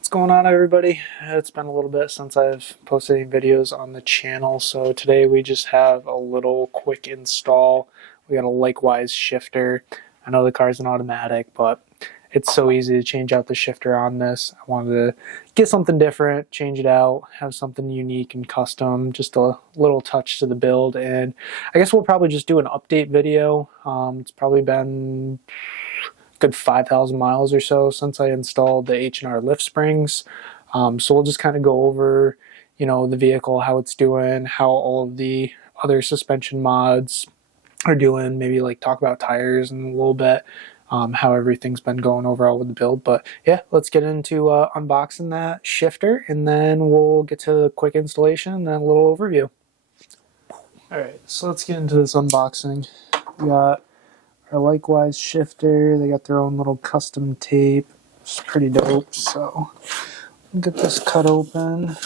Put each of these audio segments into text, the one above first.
What's going on, everybody? It's been a little bit since I've posted any videos on the channel, so today we just have a little quick install. We got a likewise shifter. I know the car's an automatic, but it's so easy to change out the shifter on this. I wanted to get something different, change it out, have something unique and custom, just a little touch to the build. And I guess we'll probably just do an update video. It's probably been good 5,000 miles or so since I installed the H&R lift springs. So we'll just kind of go over, the vehicle, how it's doing, how all of the other suspension mods are doing, maybe like talk about tires in a little bit, how everything's been going overall with the build. But yeah, let's get into unboxing that shifter, and then we'll get to the quick installation and then a little overview. Alright, so let's get into this unboxing. We got our likewise shifter. They got their own little custom tape. It's pretty dope. So I'll get this cut open.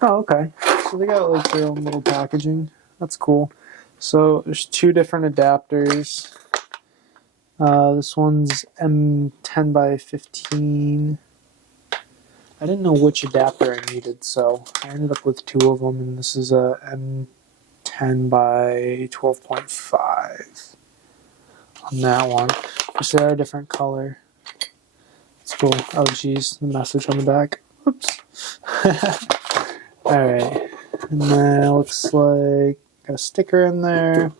Oh, okay. So they got like their own little packaging. That's cool. So there's two different adapters. This one's M10 by 15. I didn't know which adapter I needed, so I ended up with two of them, and this is a M10 by 12.5 on that one. Just they are a different color. It's cool. Oh geez, the message on the back. Oops. Alright, and then it looks like got a sticker in there,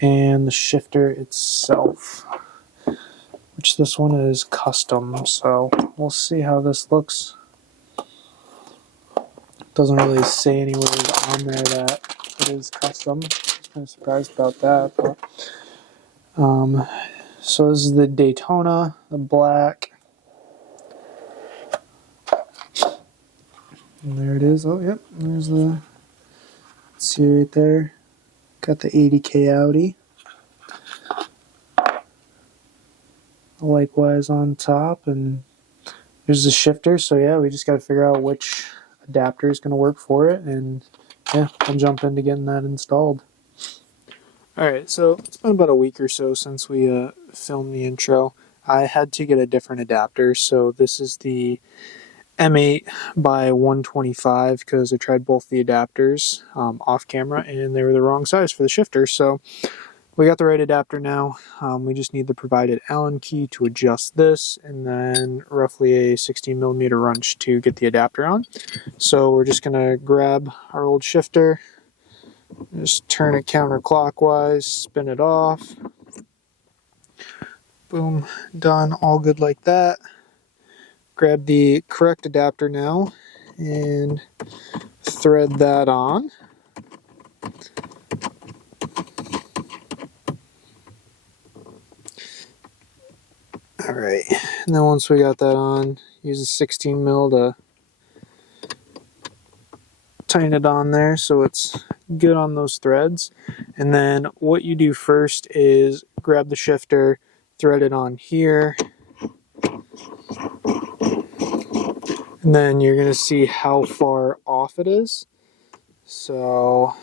and the shifter itself, which this one is custom, so we'll see how this looks. Doesn't really say anywhere on there that it is custom. I was kind of surprised about that, but so this is the Daytona, the black, and there it is. Oh yep, there's the, see right there, got the 80K Audi. Likewise on top, and there's the shifter. So yeah, we just got to figure out which adapter is going to work for it, and yeah, I'll jump into getting that installed. Alright, so it's been about a week or so since we filmed the intro. I had to get a different adapter, so this is the M8 by 125 because I tried both the adapters off camera and they were the wrong size for the shifter, so we got the right adapter now. We just need the provided Allen key to adjust this, and then roughly a 16mm wrench to get the adapter on. So we're just going to grab our old shifter, just turn it counterclockwise, spin it off. Boom, done, all good like that. Grab the correct adapter now and thread that on. Alright, and then once we got that on, use a 16mm to tighten it on there so it's good on those threads. And then what you do first is grab the shifter, thread it on here, and then you're going to see how far off it is. So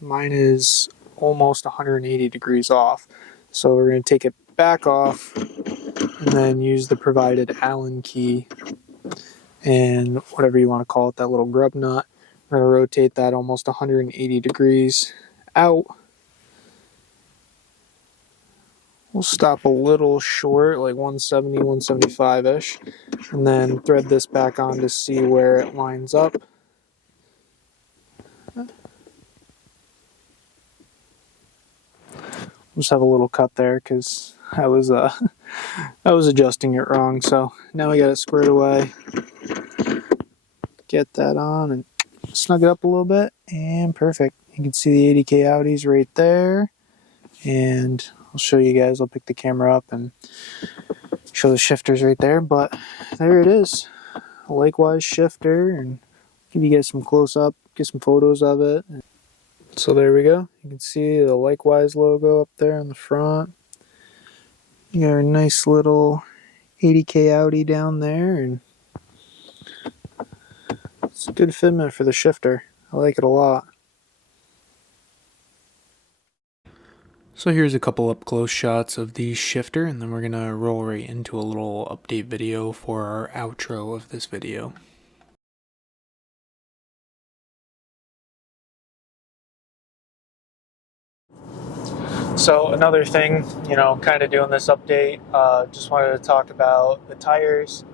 mine is almost 180 degrees off. So we're going to take it back off and then use the provided Allen key and whatever you want to call it, that little grub nut. We're going to rotate that almost 180 degrees out. We'll stop a little short, like 170, 175-ish, and then thread this back on to see where it lines up. Just have a little cut there because I was adjusting it wrong. So now we got it squared away. Get that on and snug it up a little bit, and perfect. You can see the 80K Audis right there, and I'll show you guys. I'll pick the camera up and show the shifters right there, but there it is, a likewise shifter, and give you guys some close-up, get some photos of it. So there we go. You can see the likewise logo up there on the front. You got a nice little 80K Audi down there, and It's a good fitment for the shifter. I like it a lot. So here's a couple up close shots of the shifter, and then we're going to roll right into a little update video for our outro of this video. So another thing, kind of doing this update, just wanted to talk about the tires.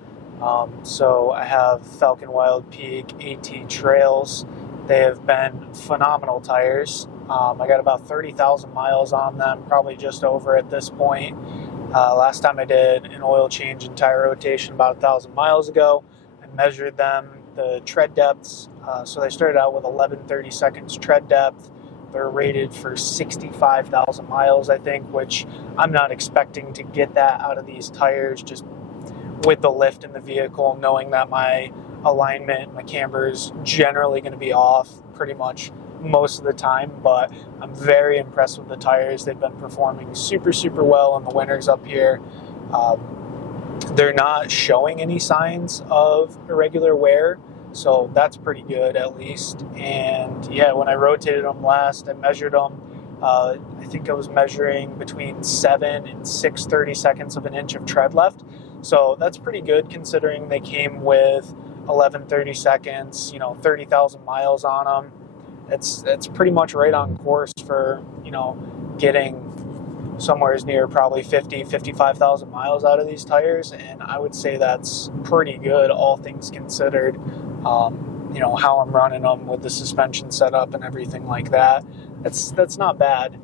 So I have Falcon Wild Peak AT Trails. They have been phenomenal tires. I got about 30,000 miles on them, probably just over at this point. Last time I did an oil change and tire rotation about 1,000 miles ago. I measured them, the tread depths. So they started out with 11/32 tread depth. They're rated for 65,000 miles, I think, which I'm not expecting to get that out of these tires just with the lift in the vehicle, knowing that my alignment, my camber is generally going to be off pretty much most of the time. But I'm very impressed with the tires. They've been performing super, super well in the winters up here. They're not showing any signs of irregular wear, so that's pretty good at least. And yeah, when I rotated them last, I measured them. I think I was measuring between 7 and 6/32 of an inch of tread left. So that's pretty good considering they came with 11/32, 30,000 miles on them. It's pretty much right on course for, getting somewhere as near probably 55,000 miles out of these tires, and I would say that's pretty good, all things considered. How I'm running them with the suspension setup and everything like that. That's not bad,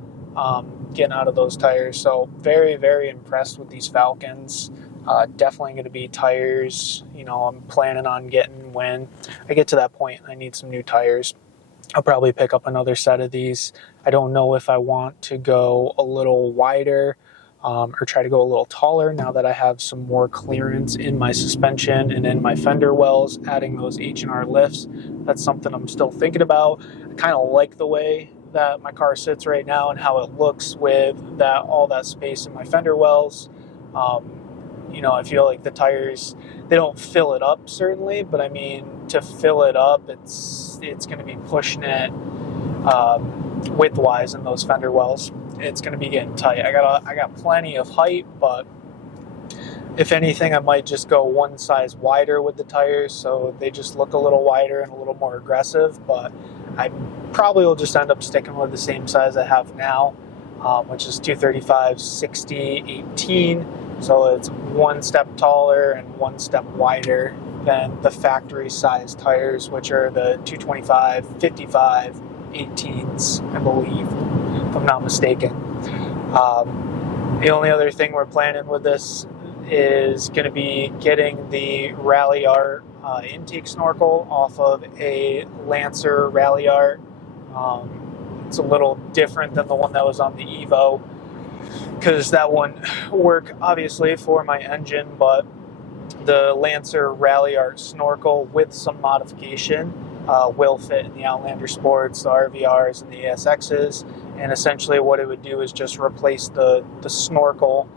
getting out of those tires. So very, very impressed with these Falcons. Definitely going to be tires, I'm planning on getting when I get to that point and I need some new tires. I'll probably pick up another set of these. I don't know if I want to go a little wider or try to go a little taller now that I have some more clearance in my suspension and in my fender wells, adding those H&R lifts. That's something I'm still thinking about. I kind of like the way that my car sits right now and how it looks with all that space in my fender wells. I feel like the tires, they don't fill it up certainly, but I mean, to fill it up, it's going to be pushing it width-wise in those fender wells. It's going to be getting tight. I got plenty of height, but if anything, I might just go one size wider with the tires so they just look a little wider and a little more aggressive. But I probably will just end up sticking with the same size I have now, which is 235/60/18. So it's one step taller and one step wider than the factory size tires, which are the 225/55/18s, I believe, if I'm not mistaken. The only other thing we're planning with this is going to be getting the Rally Art intake snorkel off of a Lancer Rally Art. It's a little different than the one that was on the Evo, because that one worked obviously for my engine, but the Lancer Rally Art snorkel with some modification will fit in the Outlander Sports, the RVRs, and the ASXs. And essentially what it would do is just replace the snorkel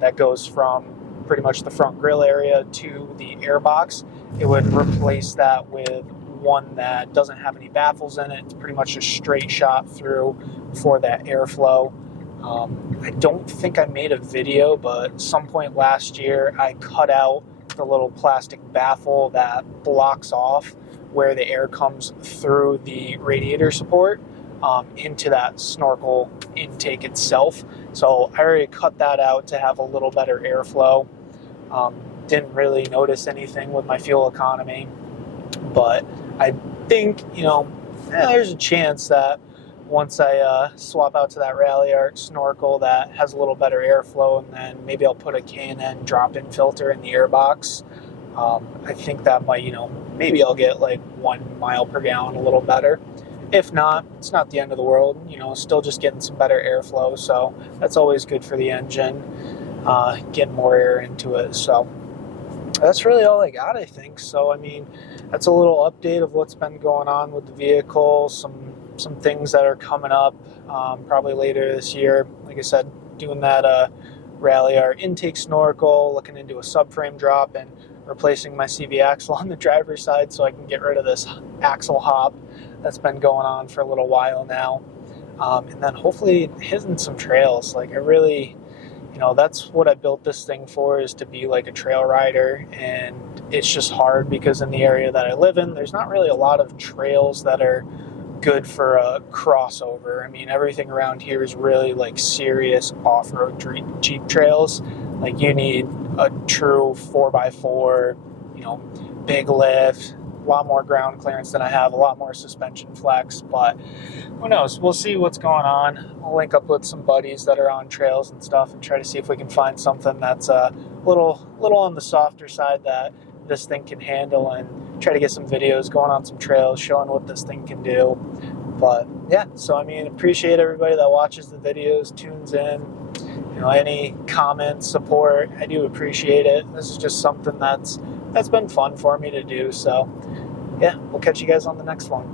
that goes from pretty much the front grille area to the airbox. It would replace that with one that doesn't have any baffles in it. It's pretty much a straight shot through for that airflow. I don't think I made a video, but at some point last year I cut out the little plastic baffle that blocks off where the air comes through the radiator support into that snorkel intake itself. So I already cut that out to have a little better airflow. Didn't really notice anything with my fuel economy, but I think, there's a chance that once I swap out to that Rally Art snorkel that has a little better airflow, and then maybe I'll put a K&N drop-in filter in the airbox. I think that might, maybe I'll get like 1 mile per gallon a little better. If not, it's not the end of the world, still just getting some better airflow. So that's always good for the engine, getting more air into it. So that's really all I got, I think. So, I mean, that's a little update of what's been going on with the vehicle, some things that are coming up probably later this year. Like I said, doing that Rally Art intake snorkel, looking into a subframe drop, and replacing my CV axle on the driver's side so I can get rid of this axle hop that's been going on for a little while now. And then hopefully hitting some trails. Like I really, that's what I built this thing for, is to be like a trail rider. And it's just hard because in the area that I live in, there's not really a lot of trails that are good for a crossover. I mean, everything around here is really like serious off-road Jeep trails. Like you need a true 4x4, big lift, a lot more ground clearance than I have, a lot more suspension flex, but who knows? We'll see what's going on. I'll link up with some buddies that are on trails and stuff and try to see if we can find something that's a little on the softer side that this thing can handle, and try to get some videos going on some trails showing what this thing can do. But yeah, so I mean, appreciate everybody that watches the videos, tunes in, any comments, support, I do appreciate it. This is just something that's been fun for me to do. So yeah, we'll catch you guys on the next one.